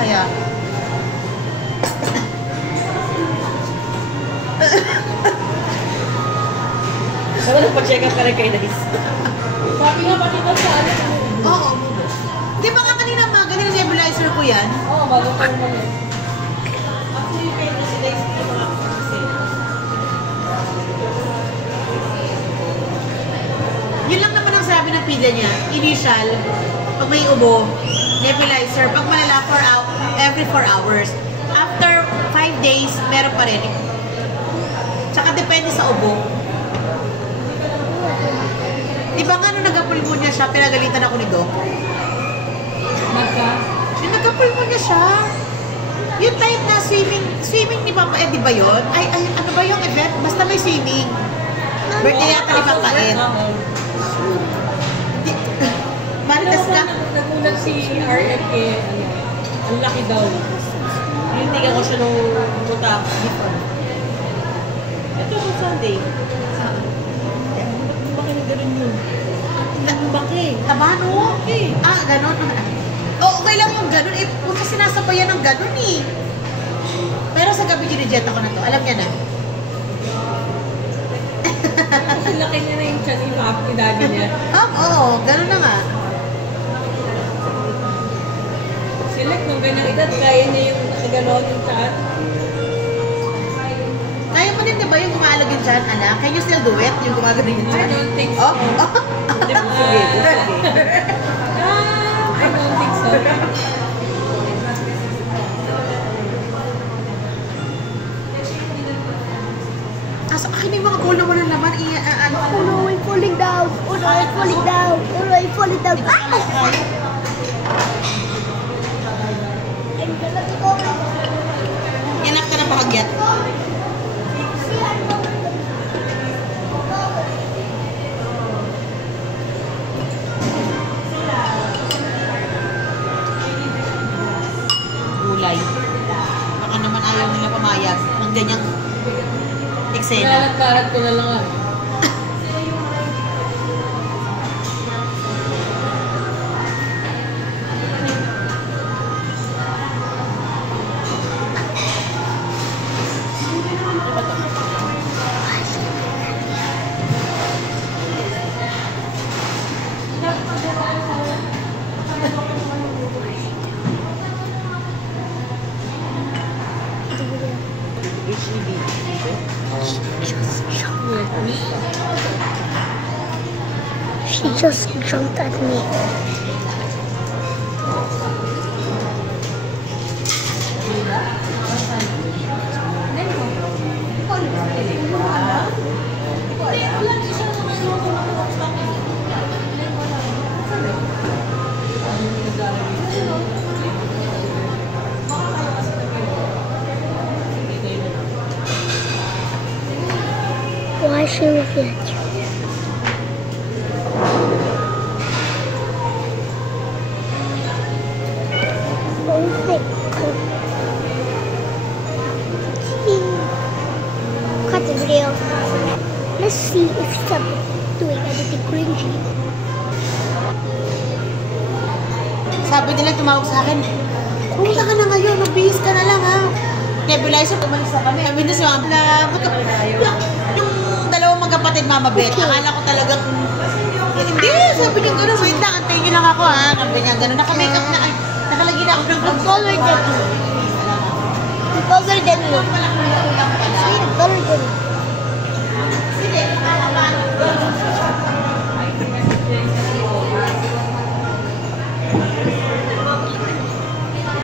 kaya. Ano nagpa-check up ka rin kay Nice? Sabi nga pati ba sa ano? Oo. Di ba nga kanina mga ganyan nebulizer ko yan? Oo, bago pa naman eh. Actually, kaya na si Nice yung mga kasi. Yun lang naman ang sabi ng pida niya. Initial, pag may ubo, nebulizer, pag malala every 4 hours. After 5 days, meron pa rin. Tsaka depende sa ubo. Di ba nga nung nagka-pulmonya siya, pinagalitan ako ni Doc? Yung nagka-pulmonya siya. Yung time na swimming ni Papa Ed, di ba yun? Ay, ano ba yung event? Basta may swimming. Birthday yata ni Papa Ed. Maritas ka? Nagulat si RM eh, ang laki daw. Hindi ko siya nung pumunta before. Ito po Sunday. Bakit na gano'n yun? Bakit? Taba, no? Okay. Ah, gano'n. Oh, okay lang yung gano'n. Eh, huwag ka sinasabayan ng gano'n eh. Pero sa gabi, gineject ako na to. Alam niya na. Kasi laki niya na yung chan ni daddy niya. Oo, gano'n na nga. Select nung ganyang edad, kaya niya yung nakagano'n yung chan. Kaya mo din, di ba, yung umaalag yung dyan, anak? Can you still do it? Yung gumagano yung I dyan? don't think so. Oh? Hindi po, sige. I don't think so. Sa akin yung mga goal na walang laman, ano? Oh no, I'm falling down. Oh no, I'm falling down. Oh no, I'm falling down. Ah! I'm gonna go. Yanap ka na pahagyat. Gulay. Baka naman ayaw nila pamayag ng ganyang eksena. Karat-karat ko na lang ah. She just jumped at me. Why is she looking at you? Oh my god. Cut the video. Let's see if stop doing anything cringy. Sabi nila tumawag sa akin, kumita ka na ngayon, magbihis ka na lang ha. Nebulizer, umalis na kami. Sabi na si Mama na, yung dalawang magkapatid, Mama Beth, akala ko talaga, hindi, sabi niya gano'n, wait lang, antayin niyo lang ako ha. Sabi niya gano'n, naka-makeup na, ay, nakalagay na ako ng I'm taller than you. I'm taller than you. Malaki lang pala. I'm taller than you.